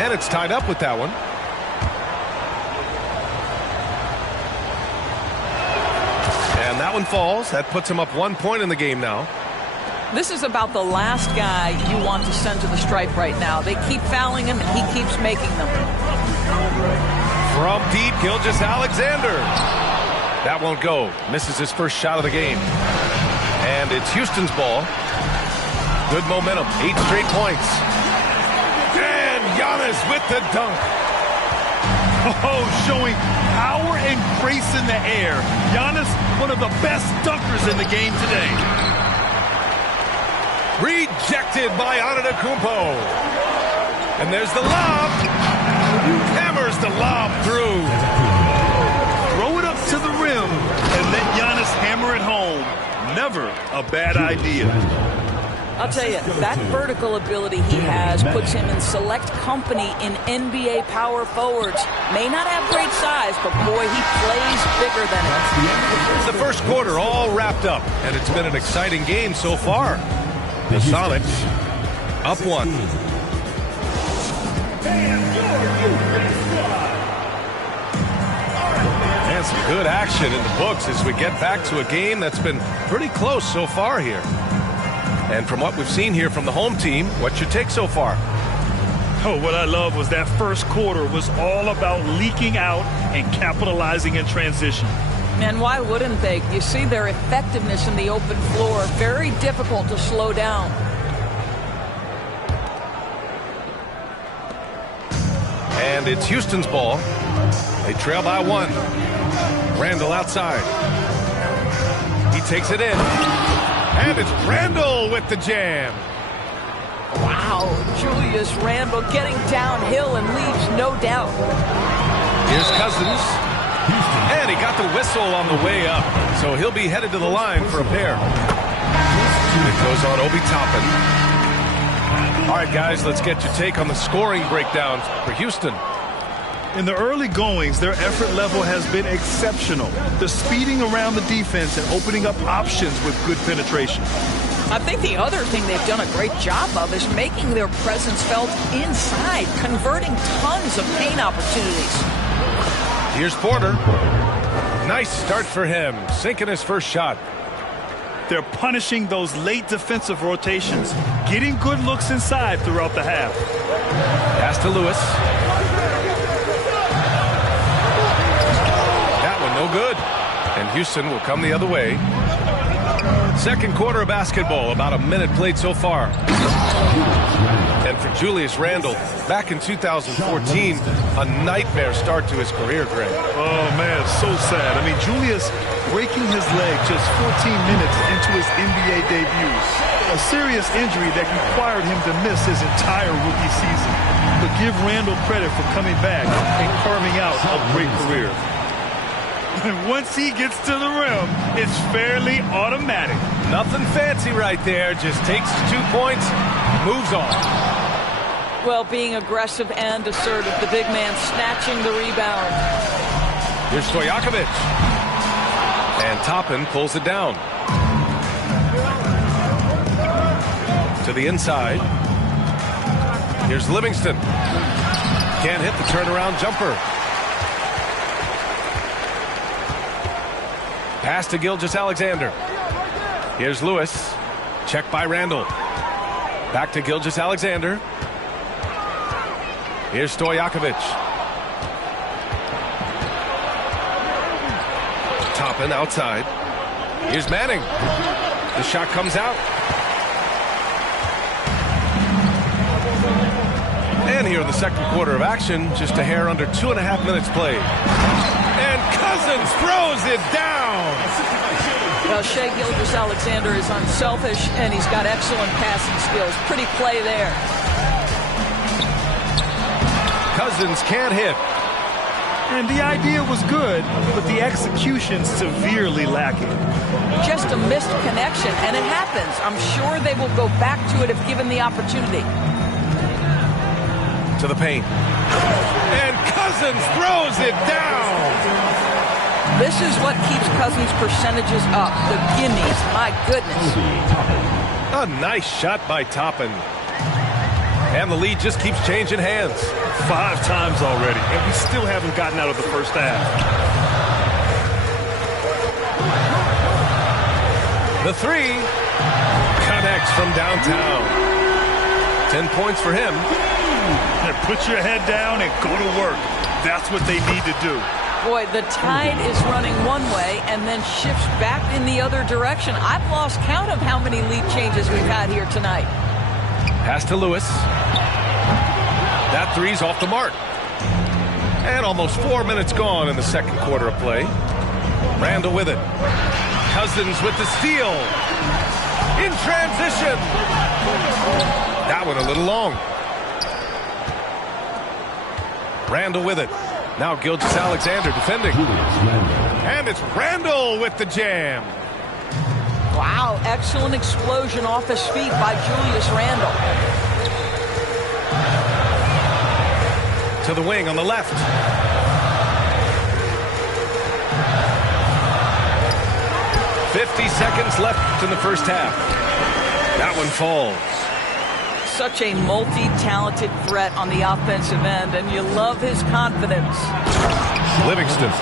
And it's tied up with that one. And that one falls. That puts him up 1 point in the game now. This is about the last guy you want to send to the stripe right now. They keep fouling him, and he keeps making them. From deep, Gilgeous-Alexander. That won't go. Misses his first shot of the game. And it's Houston's ball. Good momentum. 8 straight points. And Giannis with the dunk. Oh, showing power and grace in the air. Giannis, one of the best dunkers in the game today. Rejected by Antetokounmpo. And there's the lob. Hammers the lob through. Throw it up to the rim and let Giannis hammer it home. Never a bad idea. I'll tell you, that vertical ability he has puts him in select company in NBA power forwards. May not have great size, but boy, he plays bigger than it. The first quarter all wrapped up, and it's been an exciting game so far. The Sonics up 1. And some good action in the books as we get back to a game that's been pretty close so far here. And from what we've seen here from the home team, what's your take so far? Oh, what I love was that first quarter was all about leaking out and capitalizing in transition. And why wouldn't they? You see their effectiveness in the open floor. Very difficult to slow down. And it's Houston's ball. They trail by 1. Randle outside. He takes it in. And it's Randle with the jam. Wow, Julius Randle getting downhill and leaves no doubt. Here's Cousins. And he got the whistle on the way up. So he'll be headed to the line for a pair. It goes on Obi Toppin. All right, guys, let's get your take on the scoring breakdown for Houston. In the early goings, their effort level has been exceptional. The speeding around the defense and opening up options with good penetration. I think the other thing they've done a great job of is making their presence felt inside, converting tons of paint opportunities. Here's Porter. Nice start for him, sinking his first shot. They're punishing those late defensive rotations, getting good looks inside throughout the half. Pass to Lewis. That one no good. And Houston will come the other way. Second quarter of basketball, about a minute played so far. And for Julius Randle, back in 2014, a nightmare start to his career, Greg. Oh, man, so sad. I mean, Julius breaking his leg just 14 minutes into his NBA debut. A serious injury that required him to miss his entire rookie season. But give Randle credit for coming back and carving out a great career. And once he gets to the rim, it's fairly automatic. Nothing fancy right there. Just takes 2 points, moves on. Well, being aggressive and assertive, the big man snatching the rebound. Here's Stojakovic. And Toppin pulls it down. To the inside. Here's Livingston. Can't hit the turnaround jumper. Pass to Gilgeous-Alexander. Here's Lewis. Check by Randle. Back to Gilgeous-Alexander. Here's Stojakovic. Toppin outside. Here's Manning. The shot comes out. And here in the second quarter of action, just a hair under 2.5 minutes played. And Cousins throws it down. Well, Shai Gilgeous-Alexander is unselfish, and he's got excellent passing skills. Pretty play there. Cousins can't hit. And the idea was good, but the execution severely lacking. Just a missed connection, and it happens. I'm sure they will go back to it if given the opportunity. To the paint. And Cousins throws it down. This is what keeps Cousins' percentages up. The gimmies, my goodness. A nice shot by Toppin. And the lead just keeps changing hands. 5 times already, and we still haven't gotten out of the first half. The three connects from downtown. 10 points for him. And put your head down and go to work. That's what they need to do. Boy, the tide is running one way and then shifts back in the other direction. I've lost count of how many lead changes we've had here tonight. Pass to Lewis. That three's off the mark. And almost 4 minutes gone in the second quarter of play. Randall with it. Cousins with the steal. In transition. That one a little long. Randall with it. Now Gilgeous-Alexander defending. And it's Randall with the jam. Wow, excellent explosion off his feet by Julius Randle. To the wing on the left. "50 seconds left in the first half." That one falls. Such a multi-talented threat on the offensive end, and you love his confidence. Livingston.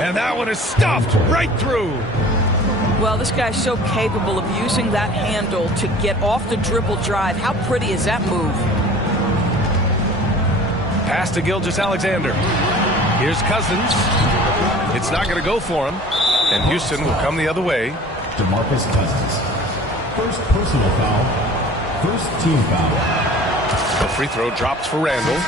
And that one is stuffed right through. Well, this guy's so capable of using that handle to get off the dribble drive. How pretty is that move? Pass to Gilgeous-Alexander. Here's Cousins. It's not going to go for him. And Houston will come the other way. DeMarcus Cousins. First personal foul. First team foul. The free throw drops for Randall.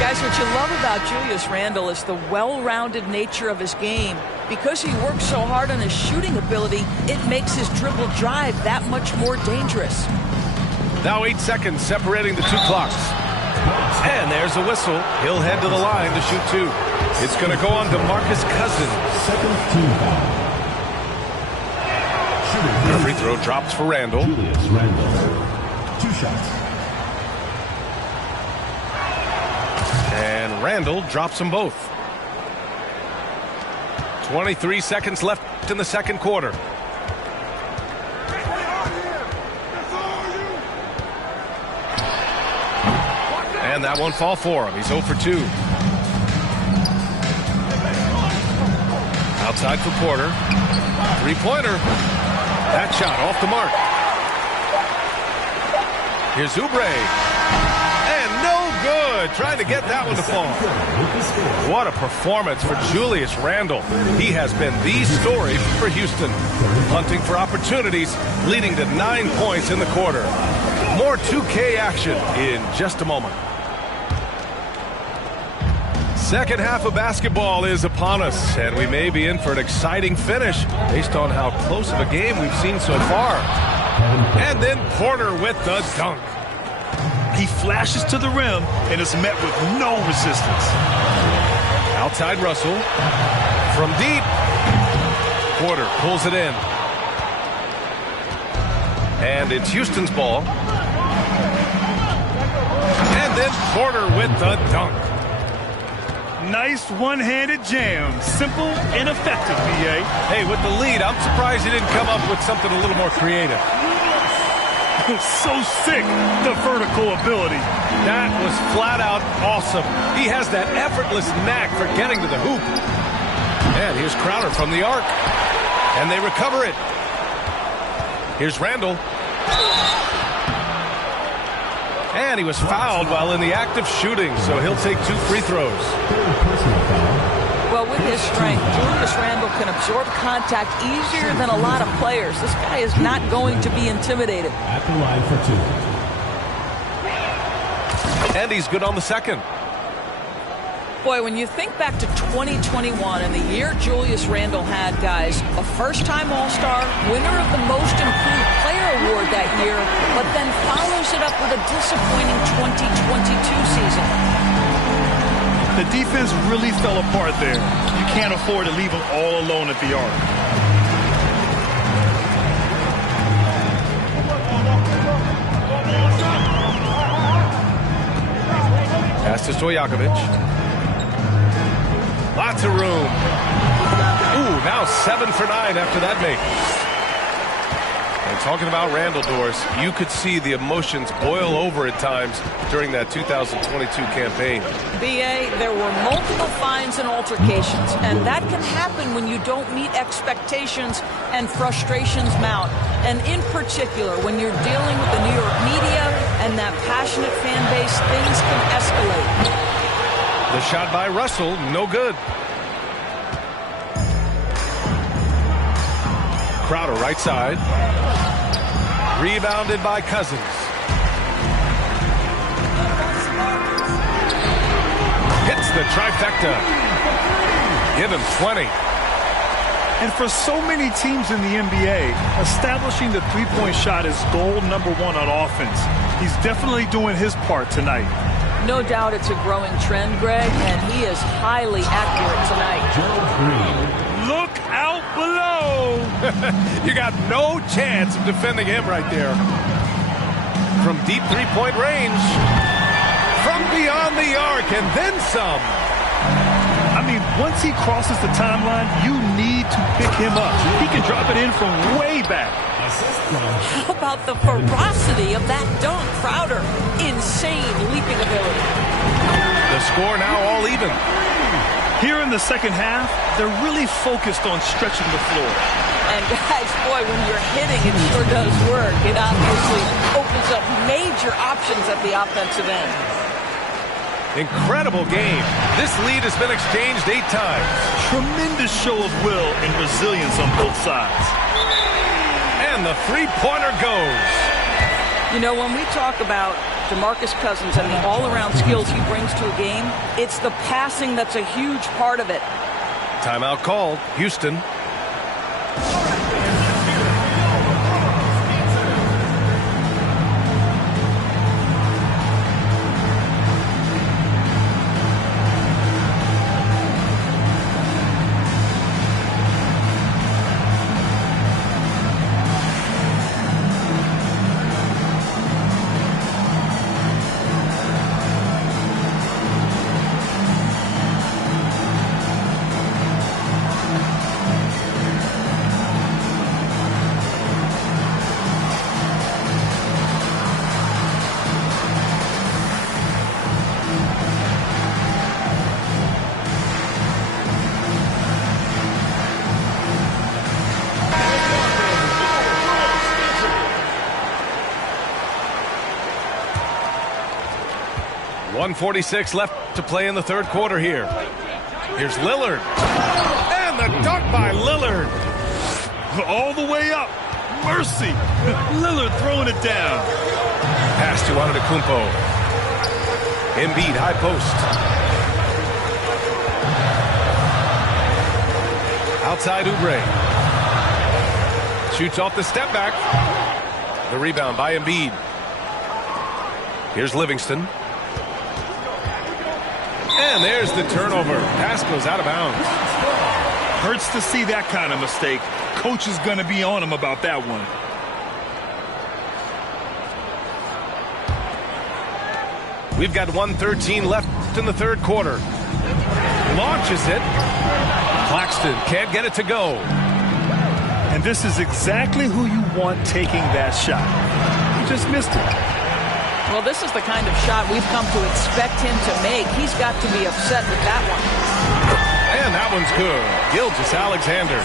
Guys, what you love about Julius Randle is the well-rounded nature of his game. Because he works so hard on his shooting ability, it makes his dribble drive that much more dangerous. Now 8 seconds separating the two clocks. And there's a whistle. He'll head to the line to shoot two. It's going to go on to DeMarcus Cousins. Second team foul. The free throw drops for Randall. Julius Randle. 2 shots. And Randall drops them both. 23 seconds left in the second quarter. And that won't fall for him. He's 0 for 2. Outside for Porter. Three-pointer. That shot off the mark. Here's Oubre. And no good. Trying to get that one to fall. What a performance for Julius Randle. He has been the story for Houston. Hunting for opportunities, leading to 9 points in the quarter. More 2K action in just a moment. Second half of basketball is upon us, and we may be in for an exciting finish based on how close of a game we've seen so far. And then Porter with the dunk. He flashes to the rim and is met with no resistance. Outside Russell. From deep. Porter pulls it in. And it's Houston's ball. And then Porter with the dunk. Nice one-handed jam. Simple and effective, B.A. Hey, with the lead, I'm surprised he didn't come up with something a little more creative. So sick, the vertical ability. That was flat out awesome. He has that effortless knack for getting to the hoop. And here's Crowder from the arc. And they recover it. Here's Randall. And he was fouled while in the act of shooting, so he'll take 2 free throws. Well, with his strength, Julius Randle can absorb contact easier than a lot of players. This guy is not going to be intimidated. At the line for 2. And he's good on the second. Boy, when you think back to 2021 and the year Julius Randle had, guys, a first-time All-Star, winner of the Most Improved Player Award that year, but then follows it up with a disappointing 2022 season. The defense really fell apart there. You can't afford to leave him all alone at the arc. Pass to Stojakovic. Lots of room. Ooh, now 7 for 9 after that make. And Talking about Randall, Doris, you could see the emotions boil over at times during that 2022 campaign. B.A., there were multiple fines and altercations, and that can happen when you don't meet expectations and frustrations mount. And in particular, when you're dealing with the New York media and that passionate fan base, things can escalate. The shot by Russell, no good. Crowder, right side. Rebounded by Cousins. Hits the trifecta. Give him 20. And for so many teams in the NBA, establishing the three-point shot is goal number one on offense. He's definitely doing his part tonight. No doubt it's a growing trend, Greg, and he is highly accurate tonight. Gerald Green. Look out below! You got no chance of defending him right there. From deep three-point range. From beyond the arc, and then some. I mean, once he crosses the timeline, you need to pick him up. He can drop it in from way back. How about the ferocity of that dunk, Crowder? Insane leaping ability. The score now all even. Here in the second half, they're really focused on stretching the floor. And guys, boy, when you're hitting, it sure does work. It obviously opens up major options at the offensive end. Incredible game. This lead has been exchanged 8 times. Tremendous show of will and resilience on both sides. And the three-pointer goes. You know, when we talk about DeMarcus Cousins and the all-around skills he brings to a game, it's the passing that's a huge part of it. Timeout called. Houston. .146 left to play in the third quarter here. Here's Lillard. And the dunk by Lillard. All the way up. Mercy. Lillard throwing it down. Pass to Antetokounmpo. Embiid, high post. Outside Oubre. Shoots off the step back. The rebound by Embiid. Here's Livingston. And there's the turnover. Pass goes out of bounds. Hurts to see that kind of mistake. Coach is going to be on him about that one. We've got 1:13 left in the third quarter. Launches it. Claxton can't get it to go. And this is exactly who you want taking that shot. He just missed it. Well, this is the kind of shot we've come to expect him to make. He's got to be upset with that one. And that one's good. Gilgeous-Alexander.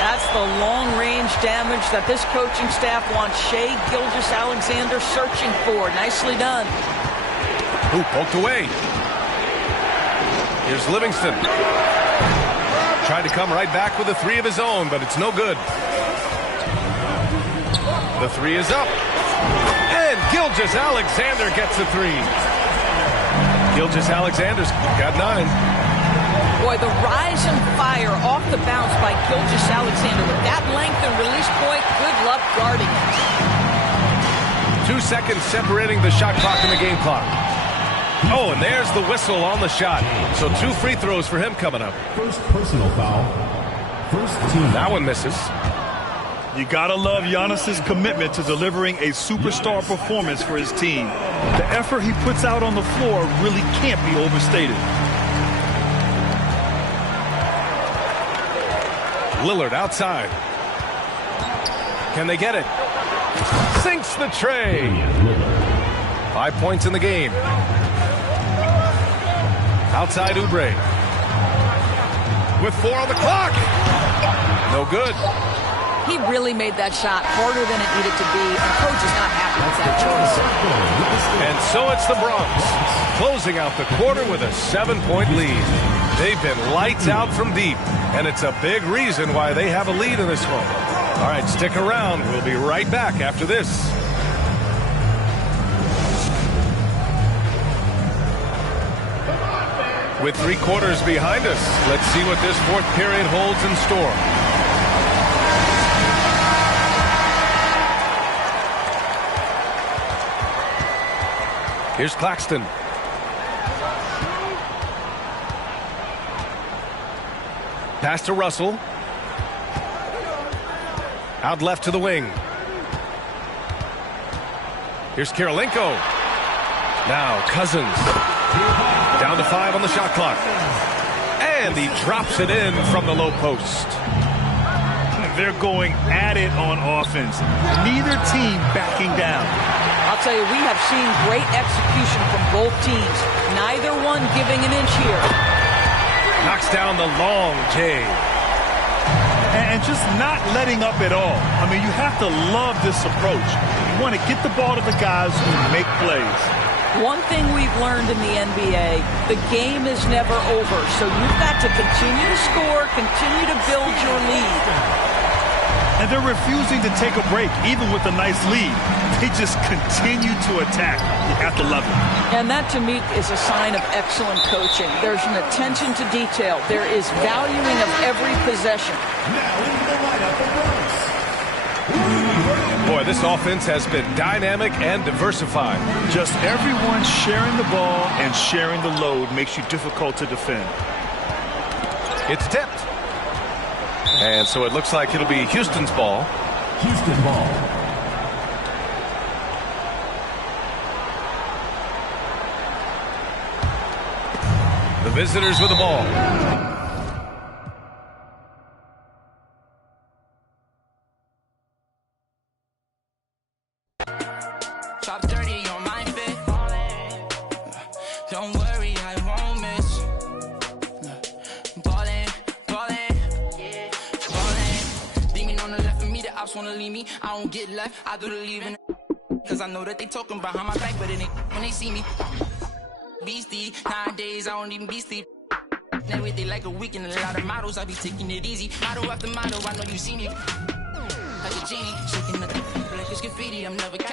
That's the long-range damage that this coaching staff wants Shai Gilgeous-Alexander searching for. Nicely done. Ooh, poked away. Here's Livingston. Tried to come right back with a three of his own, but it's no good. The three is up. And Gilgeous-Alexander gets a three. Gilgeous-Alexander's got 9. Boy, the rise and fire off the bounce by Gilgeous-Alexander. With that length and release point, good luck guarding it. 2 seconds separating the shot clock and the game clock. Oh, and there's the whistle on the shot. So 2 free throws for him coming up. First personal foul. First team. That one misses. You gotta love Giannis's commitment to delivering a superstar performance for his team. The effort he puts out on the floor really can't be overstated. Lillard outside. Can they get it? Sinks the tray. 5 points in the game. Outside Oubre. With 4 on the clock. No good. He really made that shot harder than it needed to be, and coach is not happy with that choice. And so it's the Bronx closing out the quarter with a 7-point lead. They've been lights out from deep, and it's a big reason why they have a lead in this one. All right, stick around. We'll be right back after this. With 3 quarters behind us, let's see what this 4th period holds in store. Here's Claxton. Pass to Russell. Out left to the wing. Here's Kirilenko. Now Cousins. Down to 5 on the shot clock. And he drops it in from the low post. They're going at it on offense. Neither team backing down. I'll tell you, we have seen great execution from both teams. Neither one giving an inch here. Knocks down the long J. And just not letting up at all. I mean, you have to love this approach. You want to get the ball to the guys who make plays. One thing we've learned in the NBA, the game is never over. So you've got to continue to score, continue to build your lead. And they're refusing to take a break, even with a nice lead. They just continue to attack. You have to love it. And that, to me, is a sign of excellent coaching. There's an attention to detail. There is valuing of every possession. Boy, this offense has been dynamic and diversified. Just everyone sharing the ball and sharing the load makes you difficult to defend. It's tipped. And so it looks like it'll be Houston's ball. Houston ball. The visitors with the ball. Top 30 on my fit. Don't worry, I won't miss. Ballin', ballin', ballin'. Demon on the left of me, the ops wanna leave me. I don't get left, I do the leaving. Cause I know that they talking behind my back, but it ain't when they see me. Beastie, nowadays I don't even be sleep. Every day like a weekend, a lot of models, I be taking it easy. Model after model, I know you see me. Like a genie, shaking the like it's graffiti, I'm never capping.